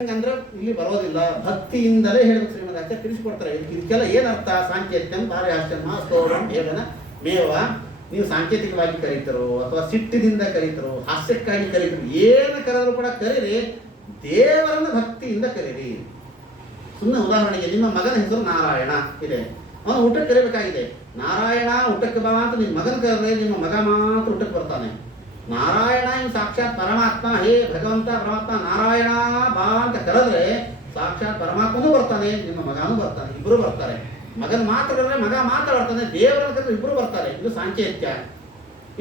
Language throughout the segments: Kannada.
ಅಂದ್ರೆ ಇಲ್ಲಿ ಬರೋದಿಲ್ಲ, ಭಕ್ತಿಯಿಂದಲೇ ಹೇಳಬೇಕು. ಶ್ರೀಮದ್ ಆಚಾರ್ಯ ತಿಳಿಸಿಕೊಡ್ತಾರೆ. ಇದಕ್ಕೆಲ್ಲ ಏನರ್ಥ? ಸಾಂಕೇತ್ಯಂ ಪಾರ್ಯಾಶ್ಚರ್ಮ ಸ್ತೋರಂ ಹೇಳನ ಮೇವ. ನೀವು ಸಾಂಕೇತಿಕವಾಗಿ ಕರೀತರು ಅಥವಾ ಸಿಟ್ಟಿನಿಂದ ಕರೀತರು, ಹಾಸ್ಯಕ್ಕಾಗಿ ಕರೀತರು, ಏನು ಕರೆದರೂ ಕೂಡ ಕರೀರಿ, ದೇವರನ್ನ ಭಕ್ತಿಯಿಂದ ಕರೀರಿ. ಸುಮ್ಮನೆ ಉದಾಹರಣೆಗೆ ನಿಮ್ಮ ಮಗನ ಹೆಸರು ನಾರಾಯಣ ಇದೆ, ಅವನು ಊಟಕ್ಕೆ ಕರಿಬೇಕಾಗಿದೆ. ನಾರಾಯಣ ಊಟಕ್ಕೆ ಬಾ ಅಂತ ನಿಮ್ಮ ಮಗನ ಕರೆದ್ರೆ ನಿಮ್ಮ ಮಗ ಮಾತ್ರ ಊಟಕ್ಕೆ ಬರ್ತಾನೆ. ನಾರಾಯಣ ಇನ್ ಸಾಕ್ಷಾತ್ ಪರಮಾತ್ಮ, ಹೇ ಭಗವಂತ ಪರಮಾತ್ಮ ನಾರಾಯಣ ಬಾ ಅಂತ ಕರೆದ್ರೆ ಸಾಕ್ಷಾತ್ ಪರಮಾತ್ಮನೂ ಬರ್ತಾನೆ, ನಿಮ್ಮ ಮಗನೂ ಬರ್ತಾನೆ, ಇಬ್ಬರು ಬರ್ತಾರೆ. ಮಗನ ಮಾತ್ರ ಕರೆದ್ರೆ ಮಗ ಮಾತ್ರ ಬರ್ತಾನೆ, ದೇವರನ್ನ ಕರೆದ್ರೆ ಇಬ್ಬರು ಬರ್ತಾರೆ. ಇದು ಸಾಂಕೇತ್ಯ.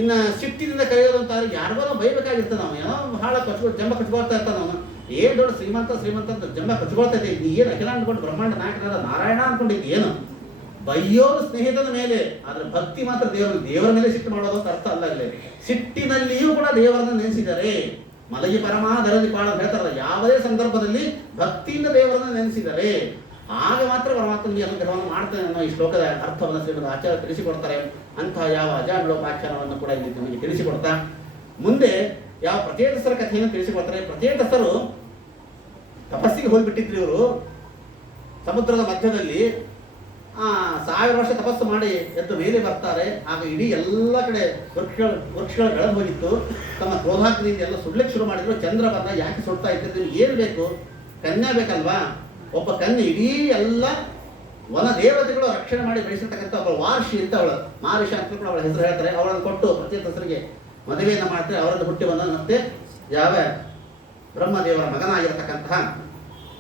ಇನ್ನು ಸಿಟ್ಟಿನಿಂದ ಕರೆಯೋದು ಅಂತ ಯಾರಿಗೋ ಬೈಬೇಕಾಗಿರ್ತದೆ. ನಾವು ಏನೋ ಬಹಳ ಜಂಬ ಕಚ್ಕೊಳ್ತಾ ಇರ್ತಾನೆ. ಅವನು ಏನ್ ದೊಡ್ಡ ಶ್ರೀಮಂತ ಅಂತ ಜಂಬ ಕಚ್ಕೊಳ್ತಾ ಇದ್ದೆ, ನೀ ಏನು ಅಖಿಲ ಅನ್ಕೊಂಡು ಬ್ರಹ್ಮಾಂಡ ನಾಯಕನಾದ ನಾರಾಯಣ ಅನ್ಕೊಂಡಿದ್ದು ಏನು? ಬೈಯೋದು ಸ್ನೇಹಿತನ ಮೇಲೆ, ಆದ್ರೆ ಭಕ್ತಿ ಮಾತ್ರ ದೇವರ ಮೇಲೆ ಸಿಟ್ಟು ಮಾಡೋದು ಅಂತ ಅರ್ಥ ಅಲ್ಲ. ಇಲ್ಲಿ ಸಿಟ್ಟಿನಲ್ಲಿಯೂ ಕೂಡ ದೇವರನ್ನ ನೆನೆಸಿದರೆ ಮಲಗಿ ಪರಮಾಧರದಿ ಪಾಡ ಹೇಳ್ತಾರಲ್ಲ, ಯಾವುದೇ ಸಂದರ್ಭದಲ್ಲಿ ಭಕ್ತಿಯಿಂದ ದೇವರನ್ನ ನೆನೆಸಿದರೆ ಆಗ ಮಾತ್ರ ಪರಮಾತ್ಮನಿಗೆ ಅನುಗ್ರಹವನ್ನು ಮಾಡ್ತಾನೆ ಅನ್ನೋ ಈ ಶ್ಲೋಕದ ಅರ್ಥವನ್ನು ಶ್ರೀಮದ್ ಆಚಾರ್ಯ ತಿಳಿಸಿಕೊಡ್ತಾರೆ. ಅಂತಹ ಯಾವ ಅಜಾಂಡೋಪಾಖ್ಯಾನವನ್ನು ಕೂಡ ಇಲ್ಲಿ ನಮಗೆ ತಿಳಿಸಿಕೊಡ್ತಾ ಮುಂದೆ ಯಾವ ಪ್ರಚೇತಸರ ಕಥೆಯನ್ನು ತಿಳಿಸಿಕೊಡ್ತಾರೆ. ಪ್ರಚೇತಸರು ತಪಸ್ಸಿಗೆ ಹೋಗಿಬಿಟ್ಟಿದ್ರು. ಇವರು ಸಮುದ್ರದ ಮಧ್ಯದಲ್ಲಿ 1000 ವರ್ಷ ತಪಸ್ಸು ಮಾಡಿ ಎದ್ದು ಮೇಲೆ ಬರ್ತಾರೆ. ಆಗ ಇಡೀ ಎಲ್ಲ ಕಡೆ ವೃಕ್ಷಗಳು ಬೆಳೆದು ಹೋಗಿತ್ತು. ತಮ್ಮ ಕ್ರೋಧಾಗ್ನಿಯಿಂದ ಎಲ್ಲ ಸುಡ್ಲಿಕ್ಕೆ ಶುರು ಮಾಡಿದ್ರು. ಚಂದ್ರ ಬಂದ, ಯಾಕೆ ಸುಡ್ತಾ ಇದ್ದಿದ್ದು? ಏನು ಬೇಕು? ಕನ್ಯಾ ಬೇಕಲ್ವಾ? ಒಬ್ಬ ಕನ್ಯೆ ಇಡೀ ಎಲ್ಲ ವನ ದೇವತೆಗಳು ರಕ್ಷಣೆ ಮಾಡಿ ಬೆಳೆಸಿರ್ತಕ್ಕಂಥ ಒಬ್ಬ ವಾರ್ಷಿ ಅಂತ ಅವಳು, ಮಾರಿಷ ಅಂತ ಕೂಡ ಅವಳ ಹೆಸರು ಹೇಳ್ತಾರೆ. ಅವಳನ್ನು ಕೊಟ್ಟು ಪ್ರಚೇತಸರಿಗೆ ಮದುವೆಯನ್ನು ಮಾಡ್ತಾರೆ. ಅವರನ್ನು ಹುಟ್ಟಿ ಬಂದ ಮತ್ತೆ ಯಾವ ಬ್ರಹ್ಮದೇವರ ಮಗನಾಗಿರತಕ್ಕಂತಹ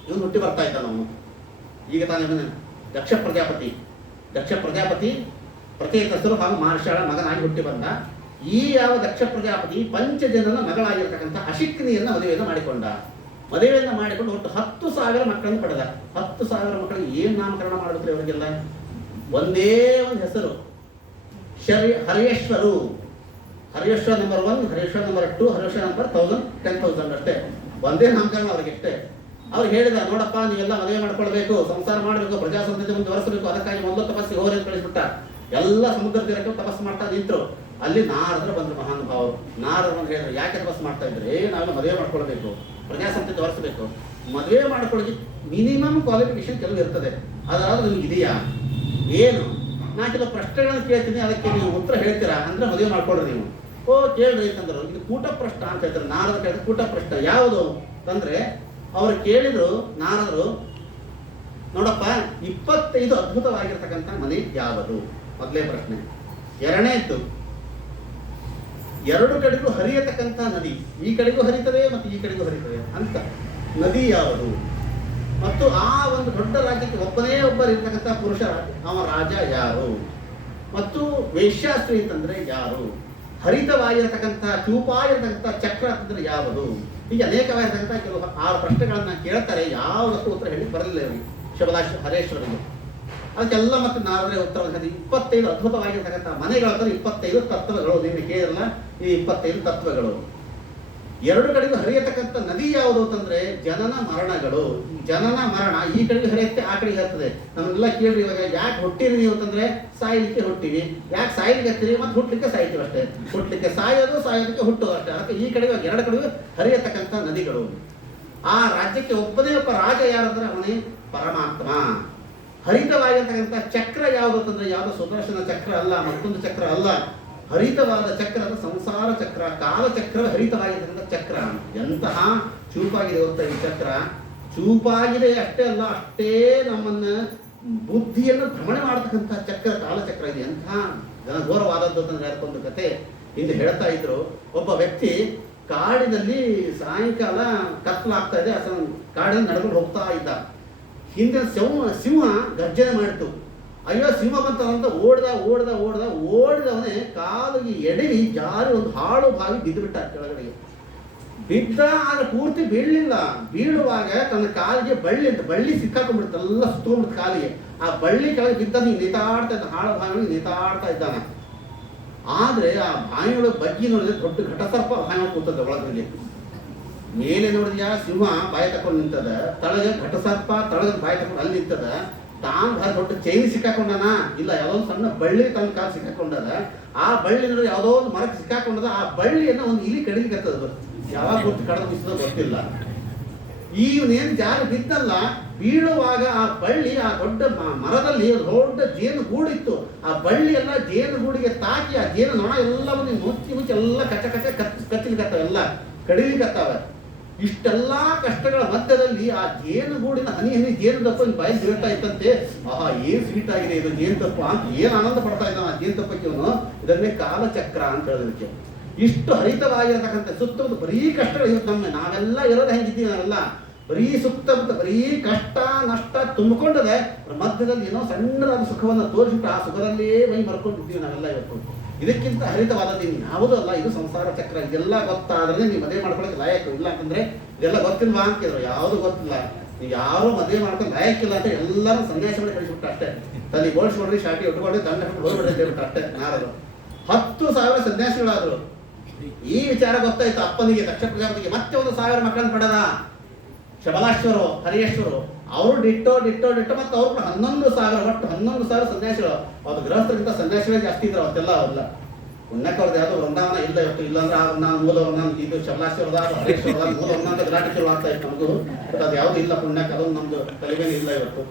ಇವನು ಹುಟ್ಟಿ ಬರ್ತಾ ಇದ್ದಾನ. ಅವನು ಈಗ ತಾನೇ ದಕ್ಷ ಪ್ರಜಾಪತಿ ಪ್ರಚೇತಸರು ಹಾಗೂ ಮಹರ್ಷಿಗಳ ಮಗನಾಗಿ ಹುಟ್ಟಿ ಬಂದ. ಈ ಯಾವ ದಕ್ಷ ಪ್ರಜಾಪತಿ ಪಂಚಜನನ ಮಗಳಾಗಿರ್ತಕ್ಕಂಥ ಅಶಿಕ್ನಿಯನ್ನ ಮದುವೆಯನ್ನು ಮಾಡಿಕೊಂಡ. ಮದುವೆಯನ್ನು ಮಾಡಿಕೊಂಡು ಒಟ್ಟು 10,000 ಮಕ್ಕಳನ್ನು ಪಡೆದ. 10,000 ಮಕ್ಕಳಿಗೆ ಏನು ನಾಮಕರಣ ಮಾಡಬೇಕು? ಅವರಿಗೆಲ್ಲ ಒಂದೇ ಒಂದು ಹೆಸರು, ಹರಿಯೇಶ್ವರು. ಹರಿಯೇಶ್ವರ ನಂಬರ್ 1, ಹರಿಯೇಶ್ವರ ನಂಬರ್ 2, ಹರಿಯೇಶ್ವರ ನಂಬರ್ 1000, 10,000 ಅಷ್ಟೇ. ಒಂದೇ ನಾಮಕರಣ ಅವ್ರಿಗೆ ಅಷ್ಟೇ. ಅವ್ರು ಹೇಳಿದ, ನೋಡಪ್ಪ ನೀವೆಲ್ಲ ಮದುವೆ ಮಾಡ್ಕೊಳ್ಬೇಕು, ಸಂಸಾರ ಮಾಡಬೇಕು, ಪ್ರಜಾಸಂತತಿ ಮುಂದುವರೆಸಬೇಕು, ಅದಕ್ಕಾಗಿ ಮೊದಲು ತಪಸ್ಸಿಗೆ ಹೋಗಿ ಅಂತ ಕಳಿಸ್ಬಿಟ್ಟ. ಎಲ್ಲ ಸಮುದ್ರ ತೀರಕ್ಕೆ ತಪಸ್ಸು ಮಾಡ್ತಾ ನಿಂತರು. ಅಲ್ಲಿ ನಾರದರು ಬಂದರು, ಮಹಾನುಭಾವರು. ನಾರದರು ಬಂದು ಹೇಳಿದ್ರು, ಯಾಕೆ ತಪಸ್ಸು ಮಾಡ್ತಾ ಇದ್ರೆ? ನಾವೆಲ್ಲ ಮದುವೆ ಮಾಡ್ಕೊಳ್ಬೇಕು, ಪ್ರಜಾಸಂತತಿ ಹೊರಿಸಬೇಕು. ಮದುವೆ ಮಾಡ್ಕೊಳ್ಳಿ ಮಿನಿಮಮ್ ಕ್ವಾಲಿಫಿಕೇಶನ್ ಕೆಲವು ಇರ್ತದೆ. ಅದಾದ್ರೂ ನಿಮ್ಗೆ ಇದೆಯಾ? ಏನು? ನಾ ಕೆಲವು ಪ್ರಶ್ನೆಗಳನ್ನು ಕೇಳ್ತೀನಿ, ಅದಕ್ಕೆ ನೀವು ಉತ್ತರ ಹೇಳ್ತೀರಾ ಅಂದ್ರೆ ಮದುವೆ ಮಾಡ್ಕೊಳ್ರಿ ನೀವು. ಓ ಕೇಳ್ರಿ ಅಂತಂದ್ರು. ಇದು ಕೂಟ ಪ್ರಶ್ನ ಅಂತ ಹೇಳ್ತಾರೆ. ನಾರದ ಕೇಳಿದ್ರೆ ಕೂಟ ಪ್ರಶ್ನ ಯಾವುದು ಅಂತಂದ್ರೆ, ಅವ್ರು ಕೇಳಿದ್ರು ನಾರದರು, ನೋಡಪ್ಪ 25 ಅದ್ಭುತವಾಗಿರ್ತಕ್ಕಂಥ ಮನೆ ಯಾವುದು? ಮೊದಲೇ ಪ್ರಶ್ನೆ. ಎರಡನೇದ್ದು, 2 ಕಡೆಗೂ ಹರಿಯತಕ್ಕಂಥ ನದಿ, ಈ ಕಡೆಗೂ ಹರಿತದೆ ಮತ್ತು ಈ ಕಡೆಗೂ ಹರಿತದೆ ಅಂತ ನದಿ ಯಾವುದು? ಮತ್ತು ಆ ಒಂದು ದೊಡ್ಡ ರಾಜ್ಯಕ್ಕೆ ಒಬ್ಬನೇ ಒಬ್ಬರು ಇರ್ತಕ್ಕಂಥ ಪುರುಷ, ಅವ ರಾಜ ಯಾರು? ಮತ್ತು ವೇಶ್ಯಾಸ್ತ್ರೀ ಅಂತಂದ್ರೆ ಯಾರು? ಹರಿತವಾಗಿರತಕ್ಕಂಥ ಚೂಪಾಗಿರ್ತಕ್ಕಂಥ ಚಕ್ರ ಅಂತಂದ್ರೆ ಯಾವುದು? ಹೀಗೆ ಅನೇಕವಾಗಿರ್ತಕ್ಕಂಥ ಕೆಲವು 6 ಪ್ರಶ್ನೆಗಳನ್ನ ಕೇಳ್ತಾರೆ. ಯಾವುದಕ್ಕೂ ಉತ್ತರ ಹೇಳಿ ಬರಲಿಲ್ಲ ಇವರಿಗೆ, ಹರೇಶ್ವರಿಗೆ. ಅದಕ್ಕೆಲ್ಲ ಮತ್ತೆ ನಾರೇ ಉತ್ತರ. 25 ಅದ್ಭುತವಾಗಿರ್ತಕ್ಕಂಥ ಮನೆಗಳ 25 ತತ್ವಗಳು. ನೀವು ಕೇಳಲ್ಲ, ಈ 25 ತತ್ವಗಳು. 2 ಕಡೆಗೂ ಹರಿಯತಕ್ಕಂಥ ನದಿ ಯಾವುದು ಅಂತಂದ್ರೆ ಜನನ ಮರಣಗಳು. ಜನನ ಮರಣ ಈ ಕಡೆಗೆ ಹರಿಯುತ್ತೆ, ಆ ಕಡೆಗೆ ಹರಿಯುತ್ತದೆ. ನಮ್ಮೆಲ್ಲ ಕೇಳ್ರಿ, ಇವಾಗ ಯಾಕೆ ಹುಟ್ಟಿರಿ ನೀವು ಅಂತಂದ್ರೆ ಸಾಯ್ಲಿಕ್ಕೆ ಹುಟ್ಟಿವಿ. ಯಾಕೆ ಸಾಯ್ಲಿಕ್ಕೆ ಹತ್ತೀರಿ? ಮತ್ತೆ ಹುಟ್ಟಲಿಕ್ಕೆ ಸಾಯ್ತೀವಿ ಅಷ್ಟೇ. ಹುಟ್ಟಲಿಕ್ಕೆ ಸಾಯೋದು, ಸಾಯೋದಕ್ಕೆ ಹುಟ್ಟೋದು ಅಷ್ಟೇ. ಅದಕ್ಕೆ ಈ ಕಡೆಗೆ 2 ಕಡೆಗೂ ಹರಿಯತಕ್ಕಂಥ ನದಿಗಳು. ಆ ರಾಜ್ಯಕ್ಕೆ ಒಬ್ಬನೇ ಒಬ್ಬ ರಾಜ ಯಾರಂದ್ರೆ ಅವನೇ ಪರಮಾತ್ಮ. ಹರಿತವಾಗಿರ್ತಕ್ಕಂಥ ಚಕ್ರ ಯಾವುದು ಅಂತಂದ್ರೆ ಯಾವುದು ಸುದರ್ಶನ ಚಕ್ರ ಅಲ್ಲ, ಮತ್ತೊಂದು ಚಕ್ರ ಅಲ್ಲ. ಹರಿತವಾದ ಚಕ್ರ ಅದು ಸಂಸಾರ ಚಕ್ರ, ಕಾಲಚಕ್ರ ಹರಿತವಾಗಿರ್ತಕ್ಕಂಥ ಚಕ್ರ. ಎಂತಹ ಚೂಪಾಗಿದೆ ಗೊತ್ತಾ ಈ ಚಕ್ರ? ಚೂಪಾಗಿದೆ ಅಷ್ಟೇ ಅಲ್ಲ, ಅಷ್ಟೇ ನಮ್ಮನ್ನ ಬುದ್ಧಿಯನ್ನು ಭ್ರಮಣೆ ಮಾಡತಕ್ಕಂಥ ಚಕ್ರ, ಕಾಲಚಕ್ರ ಇದೆ. ಎಂತಹ ಘನಘೋರವಾದದ್ದು ಅಂತಂದ್ರೆ ಅದಕ್ಕೊಂದು ಕತೆ ಹಿಂದೆ ಹೇಳ್ತಾ ಇದ್ರು. ಒಬ್ಬ ವ್ಯಕ್ತಿ ಕಾಡಿನಲ್ಲಿ ಸಾಯಂಕಾಲ ಕತ್ಲಾಗ್ತಾ ಇದೆ, ಕಾಡಿನಲ್ಲಿ ನಡ್ಕೊಂಡು ಹೋಗ್ತಾ ಇದ್ದ. ಹಿಂದೆ ಸಿಂಹ ಗರ್ಜನೆ ಮಾಡಿತು. ಅಯ್ಯೋ ಸಿಂಹ ಬಂತಂತ ಓಡಿದವನೇ ಕಾಲಿಗೆ ಎಡವಿ ಜಾರಿ ಒಂದು ಹಾಳು ಬಾವಿ ಬಿದ್ದು ಬಿಟ್ಟ ಕೆಳಗಡೆಗೆ. ಬಿದ್ದ, ಆದ್ರೆ ಪೂರ್ತಿ ಬೀಳಲಿಲ್ಲ. ಬೀಳುವಾಗ ತನ್ನ ಕಾಲಿಗೆ ಬಳ್ಳಿ ಸಿಕ್ಕಾಕೊಂಡ್ಬಿಡ್ತು, ಎಲ್ಲ ಸುತ್ತಕೊಂಡ್ಬಿಡ್ತು ಕಾಲಿಗೆ. ಆ ಬಳ್ಳಿ ಕೆಳಗೆ ಬಿದ್ದ ನೀವು ನೇತಾಡ್ತಾ ಇದ್ದ, ಹಾಳು ಬಾವಿಯೊಳಗೆ ನೇತಾಡ್ತಾ ಇದ್ದಾನೆ. ಆದ್ರೆ ಆ ಬಾವಿಯೊಳಗೆ ಬಗ್ಗಿ ನೋಡಿದ್ರೆ ದೊಡ್ಡ ಘಟಸರ್ಪ ಬಾಯಿ ಕೂತದ ಒಳಗಡೆ. ಮೇಲೆ ನೋಡಿದ್ಯಾ ಸಿಂಹ ಬಾಯಿ ತಕೊಂಡು ನಿಂತದ, ತಳಗ ಘಟಸರ್ಪ ತಳಗ ಬಾಯಿ ತಕೊಂಡು ಅಲ್ಲಿ ನಿಂತದ. ತಾನು ಭಾಳ ದೊಡ್ಡ ಚೈನ್ ಸಿಕ್ಕಾಕೊಂಡನ ಇಲ್ಲ, ಯಾವುದೋ ಒಂದು ಸಣ್ಣ ಬಳ್ಳಿ ತನ್ನ ಕಾಲು ಸಿಕ್ಕಾಕೊಂಡದ. ಆ ಬಳ್ಳಿ ನೋಡಿ ಯಾವುದೋ ಒಂದು ಮರಕ್ಕೆ ಸಿಕ್ಕಾಕೊಂಡದ. ಆ ಬಳ್ಳಿಯನ್ನು ಒಂದು ಇಲಿ ಕಡಿಲಿಕ್ಕತ್ತದ. ಯಾವಾಗ ಗೊತ್ತು ಕಡದ ಬಿಸಿದ ಗೊತ್ತಿಲ್ಲ. ಇವನೇನು ಜಾರಿ ಬಿದ್ದಲ್ಲ, ಬೀಳುವಾಗ ಆ ಬಳ್ಳಿ ಆ ದೊಡ್ಡ ಮರದಲ್ಲಿ ದೊಡ್ಡ ಜೇನು ಗೂಡಿತ್ತು. ಆ ಬಳ್ಳಿ ಎಲ್ಲ ಜೇನು ಗೂಡಿಗೆ ತಾಕಿ ಆ ಜೇನು ನೊಣ ಎಲ್ಲವನ್ನು ಮುಚ್ಚಿ ಎಲ್ಲ ಕಚ್ಚಲಿಕತ್ತಾವ, ಎಲ್ಲ ಕಡಿಲಿಕತ್ತಾವ. ಇಷ್ಟೆಲ್ಲ ಕಷ್ಟಗಳ ಮಧ್ಯದಲ್ಲಿ ಆ ಜೇನುಗೂಡಿನ ಹನಿ ಹನಿ ಜೇನು ದಪ್ಪ ಬಾಯಿ ಬೀಳ್ತಾ ಇತ್ತಂತೆ. ಆಹಾ, ಏನ್ ಸ್ವೀಟ್ ಆಗಿದೆ ಇದು ಜೇನು ತಪ್ಪ ಅಂತ ಏನ್ ಆನಂದ ಪಡ್ತಾ ಇದ್ದಾನ ಆ ಜೇನು ತಪ್ಪಕ್ಕೆ ಇವನು. ಇದನ್ನೇ ಕಾಲಚಕ್ರ ಅಂತ ಹೇಳೋದಕ್ಕೆ. ಇಷ್ಟು ಹರಿತವಾಗಿರತಕ್ಕಂಥ ಸುತ್ತಮುತ್ತ ಬರೀ ಕಷ್ಟಗಳು ಇವತ್ತು ನಾವೆಲ್ಲ ಇರೋದು ಹೆಂಗಿದ್ದೀವಿ, ನಾವೆಲ್ಲ ಬರೀ ಸುತ್ತಮುತ್ತ ಬರೀ ಕಷ್ಟ ನಷ್ಟ ತುಂಬಿಕೊಂಡದೆ. ಮಧ್ಯದಲ್ಲಿ ಏನೋ ಸಣ್ಣದಾದ ಸುಖವನ್ನು ತೋರಿಸಿಬಿಟ್ಟು ಆ ಸುಖದಲ್ಲೇ ಮೈ ಮರ್ಕೊಂಡಿದ್ದೀವಿ ನಾವೆಲ್ಲ ಇವತ್ತು. ಇದಕ್ಕಿಂತ ಹರಿತವಾದದ್ದು ಯಾವುದೂ ಅಲ್ಲ, ಇದು ಸಂಸಾರ ಚಕ್ರ. ಇದೆಲ್ಲ ಗೊತ್ತಾದ್ರೆ ನೀವು ಮದುವೆ ಮಾಡ್ಕೊಳ್ಳೋಕೆ ಲಾಯಕ್. ಇಲ್ಲ ಅಂತಂದ್ರೆ ಇದೆಲ್ಲ ಗೊತ್ತಿಲ್ವಾ ಅಂತಿದ್ರು, ಯಾವುದು ಗೊತ್ತಿಲ್ಲ. ನೀವು ಯಾರು ಮದುವೆ ಮಾಡ್ಕೊಂಡು ಲಾಯಕ್ಕಿಲ್ಲ ಅಂತ ಎಲ್ಲರೂ ಸನ್ಯಾಸ ಮಾಡಿ ಕಳಿಸ್ಬಿಟ್ಟು ಅಷ್ಟೇ. ತಲೆ ಬೋಳ್ಸ್ಕೊಡ್ರಿ, ಶಾಟಿ ಉಟ್ಕೊಡ್ರಿ, ದಂಡ ಹಾಕೊಂಡು ಹೋಗ್ಬಿಡಿ ಅಂತ ಹೇಳ್ಬಿಟ್ಟು ಅಷ್ಟೇ. ನಾರದು 10,000 ಸನ್ಯಾಸಿಗಳಾದ್ರು. ಈ ವಿಚಾರ ಗೊತ್ತಾಯ್ತು ಅಪ್ಪನಿಗೆ, ದಕ್ಷ ಪ್ರಜಾಪತಿಗೆ. ಮತ್ತೆ 1,000 ಮಕ್ಕಳನ್ನು ಪಡೆದ ಶಬಲಾಶ್ವರು, ಹರಿಯೇಶ್ವರು. ಅವರು ಡಿಟ್ಟೋ ಮತ್ತೆ ಅವ್ರು 11,000, ಒಟ್ಟು 11,000 ಸನ್ಯಾಸಿಗಳು. ಅವ್ರ ಗೃಹಸ್ಥರಿಗಿಂತ ಸನ್ಯಾಸಿಗಳೇ ಜಾಸ್ತಿ ಇದ್ರು ಅವತ್ತೆಲ್ಲ. ಅವ್ರಲ್ಲ ಪುಣ್ಯಕ್ಕೆ ಅವ್ರದ್ದು ಯಾವುದೋ ವೃಂದಾವನ ಇಲ್ಲ ಇವತ್ತು. ಇಲ್ಲಾಂದ್ರೆ ನಾನು ಮೂಲ ವೃಂದಾವನ, ಇದು ಶಬಲಾಶ್ವರದ ಹರಿಯೇಶ್ವರದ ಮೂಲ ವೃಂದಾವನ ಗಲಾಟೆ ಶುರು ಆಗ್ತಾ ಇತ್ತು ನಮಗೂ. ಬಟ್ ಅದು ಯಾವುದು ಇಲ್ಲ ಪುಣ್ಯಕ್ಕೆ, ಅದೊಂದು ನಮ್ದು ತಲೆಗೇನೆ ಇಲ್ಲ ಇವತ್ತು.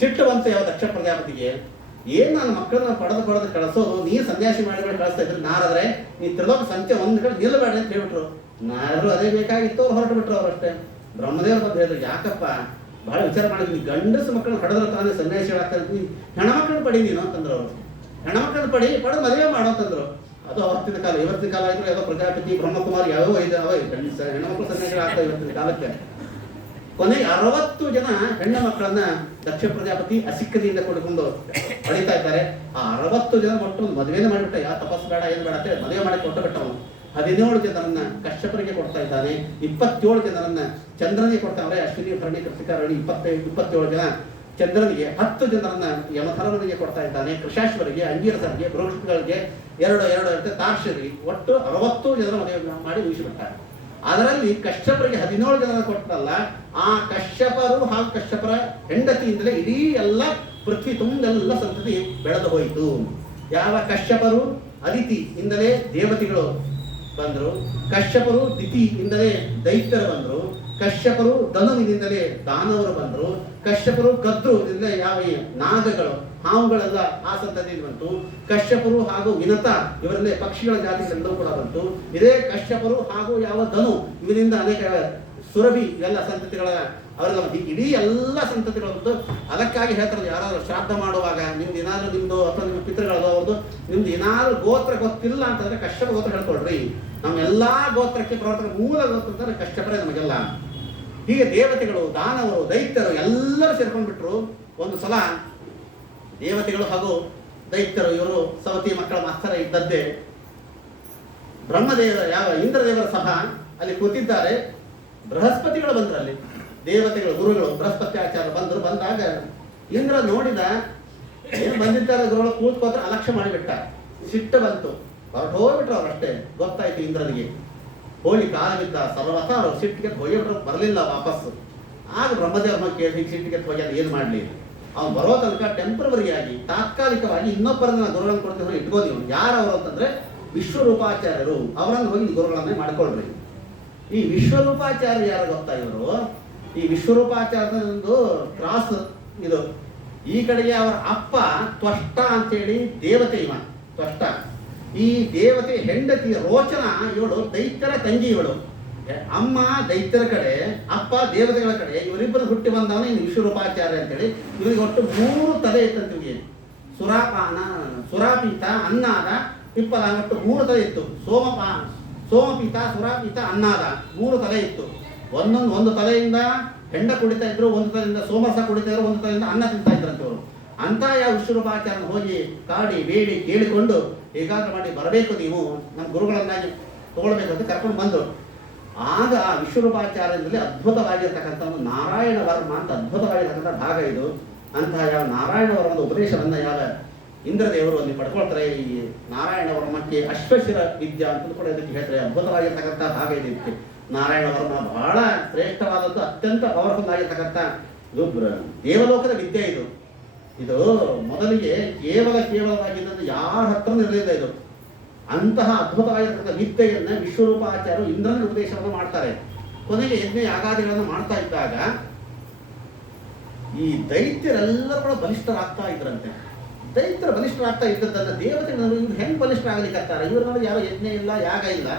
ಸಿಟ್ಟು ಬಂತು ಯಾವ ದಕ್ಷ ಪ್ರಜಾಪತಿಗೆ. ಏನ್ ನಾನು ಮಕ್ಕಳನ್ನ ಪಡೆದು ಕಳಿಸೋದು, ನೀ ಸನ್ಯಾಸಿ ಮಾಡಿದ್ರೆ ಕಳಿಸ್ತಾ ಇದ್ರು. ನಾರಾದ್ರೆ ನೀ ತಿರ್ಲೋಕ ಸಂಚೆ ಒಂದ್ ಕಡೆ ನಿಲ್ಲಬೇಡ ಅಂತ ಹೇಳ್ಬಿಟ್ರು. ನಾರರು ಅದೇ ಬೇಕಾಗಿತ್ತು, ಅವ್ರು ಹೊರಟು ಬಿಟ್ರು ಅವರಷ್ಟೇ. ಬ್ರಹ್ಮದೇವರು ಬಂದು ಹೇಳಿದ್ರು, ಯಾಕಪ್ಪ ಬಹಳ ವಿಚಾರ ಮಾಡಿದ್ವಿ, ಗಂಡಸು ಮಕ್ಕಳನ್ನ ಪಡೆದ್ರೆ ತಾನೇ ಸನ್ಯಾಸಿಗಳಾಗ್ತಾ ಇರ್ತೀನಿ, ಹೆಣ್ಮಕ್ಳನ್ನ ಪಡಿ ನೀನು ಅಂತಂದ್ರು ಅವರು. ಹೆಣ್ಮಕ್ಳನ್ನ ಪಡೆದು ಮದುವೆ ಮಾಡೋ ಅಂತಂದ್ರು. ಅದು ಅವತ್ತಿನ ಕಾಲ. ಇವತ್ತಿನ ಕಾಲ ಇದ್ರು ಯಾವುದೋ ಪ್ರಜಾಪತಿ, ಬ್ರಹ್ಮಕುಮಾರ್ ಯಾವ ಇದಾವೆ ಹೆಣ್ಮಕ್ಳು ಸನ್ಯಾಸಿಗಳಾಗ್ತಾ ಇವತ್ತಿನ ಕಾಲಕ್ಕೆ. ಕೊನೆಗೆ 60 ಜನ ಹೆಣ್ಣು ಮಕ್ಕಳನ್ನ ದಕ್ಷ ಪ್ರಜಾಪತಿ ಅಸಿಕ್ಕದಿಂದ ಕೊಡ್ಕೊಂಡು ಪಡಿತಾ ಇದ್ದಾರೆ. ಆ 60 ಜನ ಒಟ್ಟು ಒಂದು ಮದುವೆನೇ ಮಾಡಿಬಿಟ್ಟ. ಯಾವ ತಪಸ್ ಬೇಡ ಏನು ಬೇಡ ಅಂತ ಮದುವೆ ಮಾಡಿ ಕೊಟ್ಟು ಬಿಟ್ಟವನು. 17 ಜನರನ್ನ ಕಶ್ಯಪರಿಗೆ ಕೊಡ್ತಾ ಇದ್ದಾನೆ. 27 ಜನರನ್ನ ಚಂದ್ರನಿಗೆ ಕೊಡ್ತಾವ್ರೆ. ಅಶ್ವಿನಿ, ಭರಣಿ, ಕೃತಿಕ, ರಣಿ 27 ಜನ ಚಂದ್ರನಿಗೆ. 10 ಜನರನ್ನ ಯಮಧರ್ಮನಿಗೆ ಕೊಡ್ತಾ ಇದ್ದಾನೆ. ಕೃಷಾಶ್ವರಿಗೆ, ಅಂಗೀರಸರಿಗೆ, ಬೃಹಸ್ಪತಿಗಳಿಗೆ 2 ತಾರ್ಷರಿಗೆ. ಒಟ್ಟು 60 ಜನರ ಮದುವೆ ಮಾಡಿ ಮುಗಿಸಿಬಿಟ್ಟಾರೆ. ಅದರಲ್ಲಿ ಕಶ್ಯಪರಿಗೆ 17 ಜನರ ಕೊಟ್ಟಲ್ಲ. ಆ ಕಶ್ಯಪರು ಹಾಗೂ ಕಶ್ಯಪರ ಹೆಂಡತಿಯಿಂದಲೇ ಇಡೀ ಎಲ್ಲ ಪೃಥ್ವಿ ತುಂಬೆಲ್ಲ ಸಂತತಿ ಬೆಳೆದು ಹೋಯಿತು. ಯಾವ ಕಶ್ಯಪರು ಅದಿತಿ ಇಂದಲೇ ದೇವತೆಗಳು ಬಂದರು. ಕಶ್ಯಪರು ದಿತಿ ಇಂದಲೇ ದೈತ್ಯರು ಬಂದರು. ಕಶ್ಯಪರು ಧನುವಿನಿಂದಲೇ ದಾನವರು ಬಂದರು. ಕಶ್ಯಪರು ಕದ್ರು ಇಂದಲೇ ಯಾವ ನಾಗಗಳು, ಹಾವುಗಳೆಲ್ಲ ಆ ಸಂತತಿಯಲ್ಲಿ ಬಂತು. ಕಶ್ಯಪರು ಹಾಗೂ ವಿನತ ಇವರಲ್ಲೇ ಪಕ್ಷಿಗಳ ಜಾತಿಗಳೆಲ್ಲವೂ ಕೂಡ ಬಂತು. ಇದೇ ಕಶ್ಯಪರು ಹಾಗೂ ಯಾವ ಧನು ಇವರಿಂದ ಅನೇಕ ಸುರಭಿ ಇವೆಲ್ಲ ಸಂತತಿಗಳ ಅವರೆಲ್ಲ ಇಡೀ ಎಲ್ಲ ಸಂತತಿಗಳು ಬಂತು. ಅದಕ್ಕಾಗಿ ಹೇಳ್ತಾರೆ, ಯಾರಾದ್ರೂ ಶ್ರಾದ್ದ ಮಾಡುವಾಗ ನಿಮ್ದು ಏನಾದ್ರೂ ನಿಮ್ದು ಅಥವಾ ನಿಮ್ಮ ಪಿತೃಗಳದು ಅವ್ರದ್ದು ನಿಮ್ದು ಏನಾದ್ರೂ ಗೋತ್ರ ಗೊತ್ತಿಲ್ಲ ಅಂತಂದ್ರೆ ಕಶ್ಯಪ ಗೋತ್ರ ಹೇಳ್ಕೊಳ್ರಿ. ನಮ್ಮ ಎಲ್ಲಾ ಗೋತ್ರಕ್ಕೆ ಪ್ರವರ್ತಕ ಮೂಲ ಗೋತ್ರ ಅಂತಂದ್ರೆ ಕಶ್ಯಪರೇ ನಮಗೆಲ್ಲ. ಹೀಗೆ ದೇವತೆಗಳು, ದಾನವರು, ದೈತ್ಯರು ಎಲ್ಲರೂ ಸೇರ್ಕೊಂಡ್ಬಿಟ್ರು. ಒಂದು ಸಲ ದೇವತೆಗಳು ಹಾಗೂ ದೈತ್ಯರು ಇವರು ಸವತಿ ಮಕ್ಕಳ ಮಾಸ್ತರ ಇದ್ದದ್ದೇ ಬ್ರಹ್ಮದೇವ ಯಾವ ಇಂದ್ರದೇವರ ಸಭಾ ಅಲ್ಲಿ ಕೂತಿದ್ದಾರೆ. ಬೃಹಸ್ಪತಿಗಳು ಬಂದ್ರು. ಅಲ್ಲಿ ದೇವತೆಗಳು, ಗುರುಗಳು, ಬೃಹಸ್ಪತಿ ಆಚಾರ್ಯ ಬಂದರು. ಬಂದಾಗ ಇಂದ್ರ ನೋಡಿದ, ಏನು ಬಂದಿದ್ದಾರೆ ಗುರುಗಳು, ಕೂತ್ಕೋತ್ರ ಅಲಕ್ಷ್ಯ ಮಾಡಿಬಿಟ್ಟ. ಸಿಟ್ಟು ಬಂತು, ಹೊರಟು ಹೋಗ್ಬಿಟ್ರು ಅವರಷ್ಟೇ. ಗೊತ್ತಾಯ್ತು ಇಂದ್ರನಿಗೆ. ಹೋಗಿ ಕಾಲ ಬಿದ್ದ ಸರ್ವಥ ಅವ್ರು ಸಿಟ್ಟಿಗೆ ಹೋಗಿಬಿಟ್ರು, ಬರಲಿಲ್ಲ ವಾಪಸ್ಸು. ಆಗ ಬ್ರಹ್ಮದೇವ್ರನ್ನ ಕೇಳಿ ಸಿಟ್ಟಿಗೆ ಹೋಗ್ಯಾದ ಏನು ಮಾಡಲಿ. ಅವ್ನು ಬರೋ ತನಕ ಟೆಂಪ್ರವರಿಯಾಗಿ ತಾತ್ಕಾಲಿಕವಾಗಿ ಇನ್ನೊಬ್ಬರನ್ನ ಗುರುಗಳನ್ನು ಕೊಡ್ತೀವಿ ಇಟ್ಕೋದೀವಿ. ಯಾರು ಅವರು ಅಂತಂದ್ರೆ ವಿಶ್ವರೂಪಾಚಾರ್ಯರು. ಅವರನ್ನು ಹೋಗಿ ಗುರುಗಳನ್ನೇ ಮಾಡ್ಕೊಳ್ರಿ. ಈ ವಿಶ್ವರೂಪಾಚಾರ್ಯ ಯಾರು ಗೊತ್ತಾ ಇವರು? ಈ ವಿಶ್ವರೂಪಾಚಾರ್ಯದೊಂದು ಕ್ರಾಸ್ ಇದು. ಈ ಕಡೆಗೆ ಅವರ ಅಪ್ಪ ತ್ವಷ್ಟ ಅಂತೇಳಿ ದೇವತೆ, ಇವ ತ್ವಷ್ಟ. ಈ ದೇವತೆ ಹೆಂಡತಿ ರೋಚನ, ಇವಳು ದೈತ್ಯರ ತಂಗಿ. ಇವಳು ಅಮ್ಮ ದೈತ್ಯರ ಕಡೆ, ಅಪ್ಪ ದೇವತೆಗಳ ಕಡೆ. ಇವರಿಬ್ಬರು ಹುಟ್ಟಿ ಬಂದವನು ಇನ್ನು ವಿಶ್ವರೂಪಾಚಾರ್ಯ ಅಂತೇಳಿ. ಇವರಿಗೆ ಒಟ್ಟು 3 ತಲೆ ಇತ್ತಂತ. ಇವರಿಗೆ ಸುರಾಪೀತ, ಅನ್ನಾದ, ಪಿಪ್ಪಲ ಒಟ್ಟು 3 ತಲೆ ಇತ್ತು. ಸೋಮಪೀತ, ಸುರಾಪೀತ, ಅನ್ನಾದ 3 ತಲೆ ಇತ್ತು. ಒಂದು ತಲೆಯಿಂದ ಹೆಂಡ ಕುಡಿತಾ ಇದ್ರು, ಒಂದು ತಲೆಯಿಂದ ಸೋಮರಸ ಕುಡಿತಾ ಇದ್ರು, ಒಂದು ತಲೆಯಿಂದ ಅನ್ನ ತಿಂತಾ ಇದ್ರಂತೆ ಅವರು. ಅಂತ ಯಾವ ವಿಶ್ವರೂಪಾಚಾರ್ಯನ ಹೋಗಿ ಕಾಡಿ ಬೇಡಿ ಕೇಳಿಕೊಂಡು ಹೇಗಾದ್ರೂ ಮಾಡಿ ಬರಬೇಕು, ನೀವು ನಮ್ಮ ಗುರುಗಳನ್ನಾಗಿ ತಗೊಳ್ಬೇಕಂತ ಕರ್ಕೊಂಡು ಬಂದರು. ಆಗ ಆ ವಿಶ್ವರೂಪಾಚಾರ್ಯದಲ್ಲಿ ಅದ್ಭುತವಾಗಿರ್ತಕ್ಕಂಥ ಒಂದು ನಾರಾಯಣ ವರ್ಮ ಅಂತ ಅದ್ಭುತವಾಗಿರ್ತಕ್ಕಂಥ ಭಾಗ ಇದು. ಅಂತಹ ಯಾವ ನಾರಾಯಣ ವರ್ಮದ ಉಪದೇಶವನ್ನು ಯಾವ ಇಂದ್ರದೇವರು ಅಲ್ಲಿ ಪಡ್ಕೊಳ್ತಾರೆ. ಈ ನಾರಾಯಣ ವರ್ಮಕ್ಕೆ ಅಶ್ವಶಿರ ವಿದ್ಯಾ ಅಂತ ಕೂಡ ಇದಕ್ಕೆ ಹೇಳ್ತಾರೆ. ಅದ್ಭುತವಾಗಿರ್ತಕ್ಕಂಥ ಭಾಗ ಇದೆ ಇದಕ್ಕೆ. ನಾರಾಯಣ ವರ್ಮ ಬಹಳ ಶ್ರೇಷ್ಠವಾದದ್ದು, ಅತ್ಯಂತ ಪವರ್ಫುಲ್ ಆಗಿರ್ತಕ್ಕಂಥ ಇದು ದೇವಲೋಕದ ವಿದ್ಯೆ ಇದು. ಇದು ಮೊದಲಿಗೆ ಕೇವಲವಾಗಿದ್ದಂಥ ಯಾರ ಹತ್ರ ಇರಲಿಲ್ಲ ಇದು. ಅಂತಹ ಅದ್ಭುತವಾಗಿರ್ತಕ್ಕಂಥ ವಿದ್ಯೆಯನ್ನು ವಿಶ್ವರೂಪಾಚಾರ್ಯರು ಇಂದ್ರನ ಉಪದೇಶವನ್ನು ಮಾಡ್ತಾರೆ. ಕೊನೆಗೆ ಯಜ್ಞ ಯಾಗಾದಿಗಳನ್ನು ಮಾಡ್ತಾ ಇದ್ದಾಗ ಈ ದೈತ್ಯರೆಲ್ಲರೂ ಕೂಡ ಬಲಿಷ್ಠರಾಗ್ತಾ ಇದ್ರಂತೆ. ದೈತ್ಯರು ಬಲಿಷ್ಠರಾಗ್ತಾ ಇದ್ದದ್ದನ್ನ ದೇವತೆಗಳು ಇವ್ರು ಹೆಂಗೆ ಬಲಿಷ್ಠರಾಗಲಿಕ್ಕತ್ತಾರೆ, ಇವ್ರ ನೋಡಿ ಯಾರೋ ಯಜ್ಞ ಇಲ್ಲ ಯಾಗ ಇಲ್ಲ